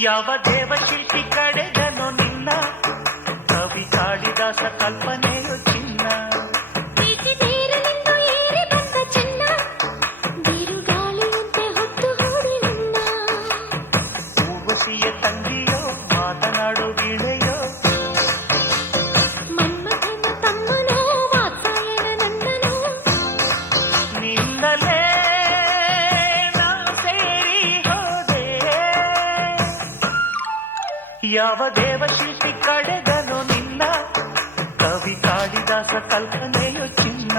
ಯಾವ ದೇವಶಿಲ್ಪಿ ಕಡೆಗನು ನಿನ್ನ ಕವಿ ಕಾಳಿದಾಸ ಕಲ್ಪನೆಯು ಚಿನ್ನ ಊರ್ವಶಿಯ ತಂಗಿಯೋ ಮಾತನಾಡು ಗಿಳೆಯೋ ನಿನ್ನಲೇ ನಾ ಸೇರಿ ಹೋದೆ ಯಾವ ದೇವಶಿಲ್ಪಿ ಕಡೆಗನು ನಿನ್ನ ಕವಿ ಕಾಳಿದಾಸ ಕಲ್ಪನೆಯು ಚಿನ್ನ